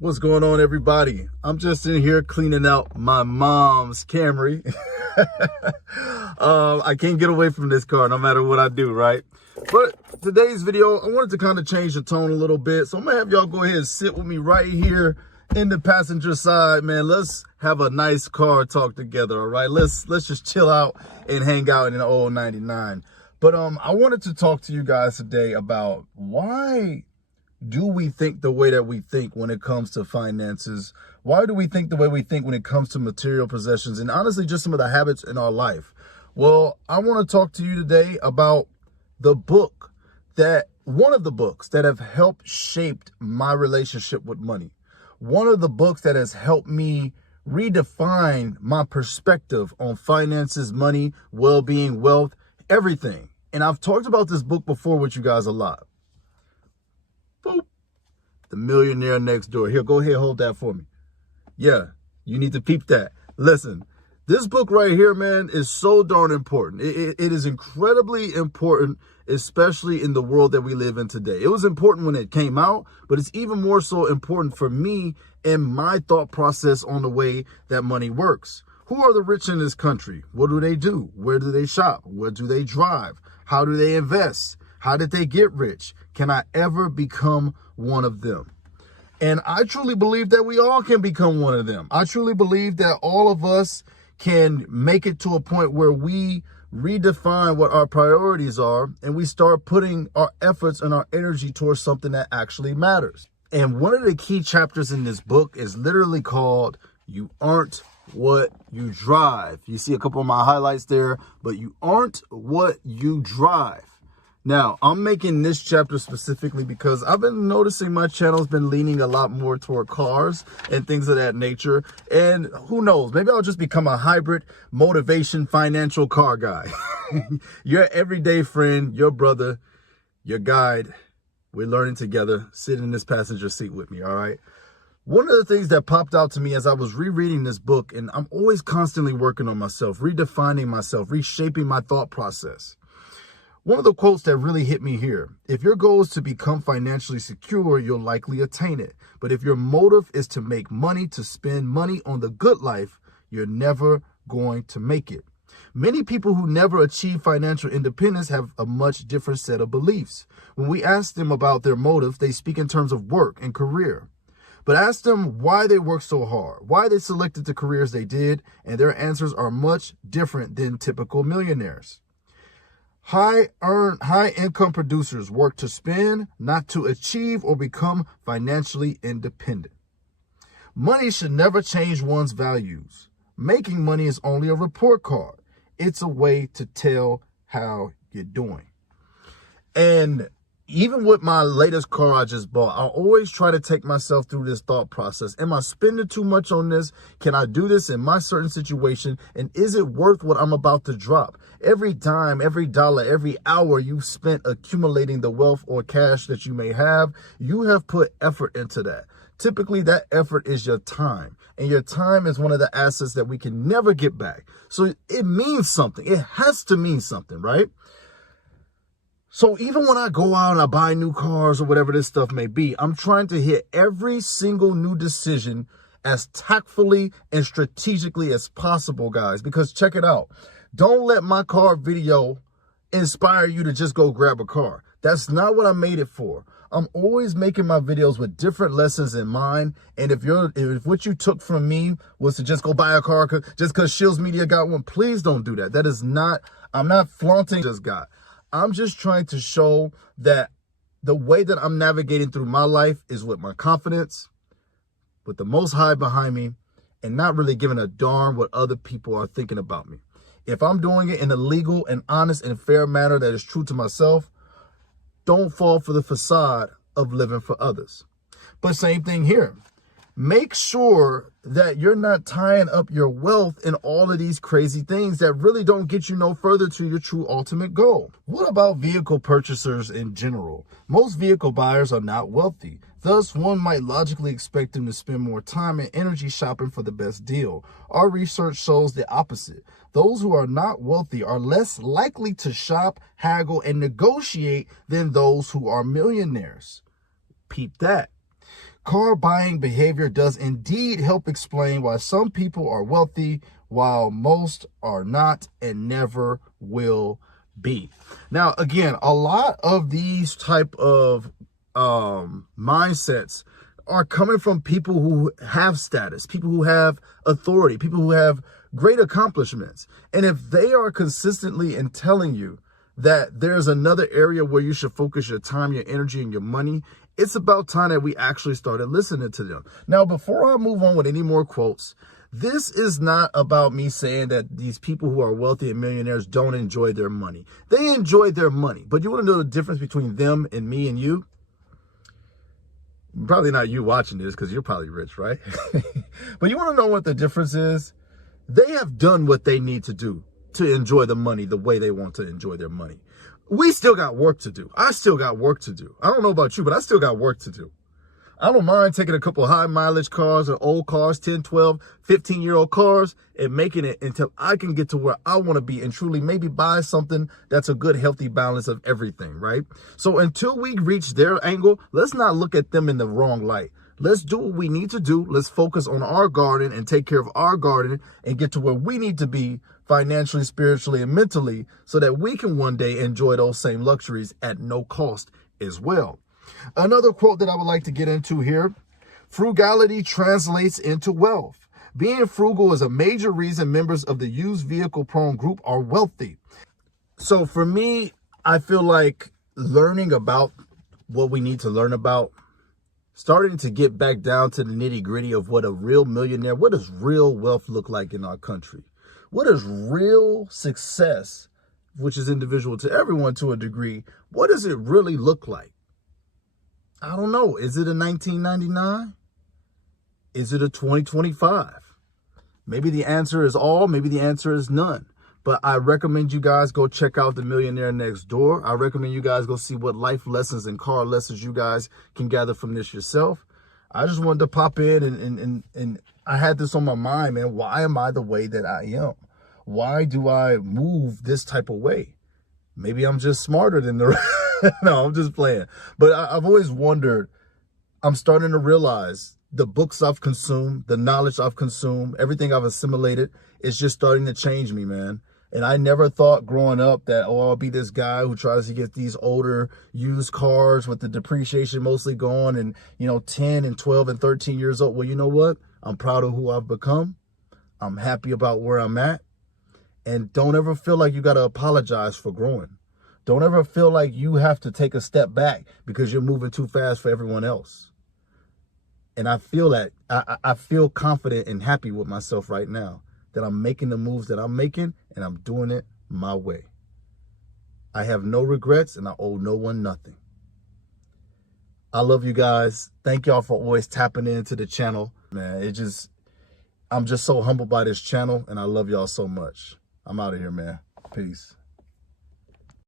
What's going on, everybody? I'm just in here cleaning out my mom's Camry. I can't get away from this car no matter what I do, right? But today's video, I wanted to kind of change the tone a little bit. So I'm gonna have y'all go ahead and sit with me right here in the passenger side, man. Let's have a nice car talk together, all right? Let's just chill out and hang out in the old 99. But I wanted to talk to you guys today about why do we think the way that we think when it comes to finances? Why do we think the way we think when it comes to material possessions, and honestly, just some of the habits in our life? Well, I want to talk to you today about one of the books that have helped shaped my relationship with money. One of the books that has helped me redefine my perspective on finances, money, well-being, wealth, everything. And I've talked about this book before with you guys a lot. Boop. The Millionaire Next Door. Here, go ahead, hold that for me. Yeah, you need to peep that. Listen, this book right here, man, is so darn important. It is incredibly important, especially in the world that we live in today. It was important when it came out, but it's even more so important for me and my thought process on the way that money works. Who are the rich in this country? What do they do? Where do they shop? Where do they drive? How do they invest? How did they get rich? Can I ever become one of them? And I truly believe that we all can become one of them. I truly believe that all of us can make it to a point where we redefine what our priorities are and we start putting our efforts and our energy towards something that actually matters. And one of the key chapters in this book is literally called "You Aren't What You Drive." You see a couple of my highlights there, but you aren't what you drive. Now, I'm making this chapter specifically because I've been noticing my channel's been leaning a lot more toward cars and things of that nature. And who knows, maybe I'll just become a hybrid motivation financial car guy. Your everyday friend, your brother, your guide. We're learning together. Sit in this passenger seat with me, all right? One of the things that popped out to me as I was rereading this book, and I'm always constantly working on myself, redefining myself, reshaping my thought process. One of the quotes that really hit me here: if your goal is to become financially secure, you'll likely attain it. But if your motive is to make money, to spend money on the good life, you're never going to make it. Many people who never achieve financial independence have a much different set of beliefs. When we ask them about their motive, they speak in terms of work and career. But ask them why they work so hard, why they selected the careers they did, and their answers are much different than typical millionaires. High income producers work to spend, not to achieve or become financially independent. Money should never change one's values. Making money is only a report card. It's a way to tell how you're doing. And even with my latest car I just bought, I always try to take myself through this thought process. Am I spending too much on this? Can I do this in my certain situation? And is it worth what I'm about to drop? Every dime, every dollar, every hour you've spent accumulating the wealth or cash that you may have, you have put effort into that. Typically, that effort is your time. And your time is one of the assets that we can never get back. So it means something. It has to mean something, right? So even when I go out and I buy new cars or whatever this stuff may be, I'm trying to hit every single new decision as tactfully and strategically as possible, guys. Because check it out. Don't let my car video inspire you to just go grab a car. That's not what I made it for. I'm always making my videos with different lessons in mind. And if what you took from me was to just go buy a car just because Shields Media got one, please don't do that. That is not, I'm not flaunting just got. I'm just trying to show that the way that I'm navigating through my life is with my confidence, with the Most High behind me, and not really giving a darn what other people are thinking about me. If I'm doing it in a legal and honest and fair manner that is true to myself, don't fall for the facade of living for others. But same thing here. Make sure that you're not tying up your wealth in all of these crazy things that really don't get you no further to your true ultimate goal. What about vehicle purchasers in general? Most vehicle buyers are not wealthy. Thus, one might logically expect them to spend more time and energy shopping for the best deal. Our research shows the opposite. Those who are not wealthy are less likely to shop, haggle, and negotiate than those who are millionaires. Peep that. car buying behavior does indeed help explain why some people are wealthy while most are not and never will be. Now, again, a lot of these type of mindsets are coming from people who have status, people who have authority, people who have great accomplishments. And if they are consistently in telling you that there's another area where you should focus your time, your energy, and your money, it's about time that we actually started listening to them. Now, before I move on with any more quotes, this is not about me saying that these people who are wealthy and millionaires don't enjoy their money. They enjoy their money. But you want to know the difference between them and me and you? Probably not you watching this because you're probably rich, right? But you want to know what the difference is? They have done what they need to do to enjoy the money the way they want to enjoy their money. We still got work to do. I still got work to do. I don't know about you, but I still got work to do. I don't mind taking a couple of high mileage cars or old cars, 10, 12, 15-year-old cars, and making it until I can get to where I want to be and truly maybe buy something that's a good, healthy balance of everything, right? So until we reach their angle, let's not look at them in the wrong light. Let's do what we need to do. Let's focus on our garden and take care of our garden and get to where we need to be financially, spiritually, and mentally so that we can one day enjoy those same luxuries at no cost as well. Another quote that I would like to get into here: frugality translates into wealth. Being frugal is a major reason members of the used vehicle prone group are wealthy. So for me, I feel like learning about what we need to learn about, starting to get back down to the nitty gritty of what a real millionaire, what does real wealth look like in our country? What is real success, which is individual to everyone to a degree? What does it really look like? I don't know. Is it a 1999? Is it a 2025? Maybe the answer is all, maybe the answer is none. But I recommend you guys go check out The Millionaire Next Door. I recommend you guys go see what life lessons and car lessons you guys can gather from this yourself. I just wanted to pop in and I had this on my mind, man. Why am I the way that I am? Why do I move this type of way? Maybe I'm just smarter than the rest. No, I'm just playing. But I've always wondered, I'm starting to realize the books I've consumed, the knowledge I've consumed, everything I've assimilated is just starting to change me, man. And I never thought growing up that, oh, I'll be this guy who tries to get these older used cars with the depreciation mostly gone and, 10 and 12 and 13 years old. Well, you know what? I'm proud of who I've become. I'm happy about where I'm at. And don't ever feel like you got to apologize for growing. Don't ever feel like you have to take a step back because you're moving too fast for everyone else. And I feel that. I feel confident and happy with myself right now that I'm making the moves that I'm making and I'm doing it my way. I have no regrets and I owe no one nothing. I love you guys. Thank y'all for always tapping into the channel. Man, I'm just so humbled by this channel and I love y'all so much. I'm out of here, man. Peace.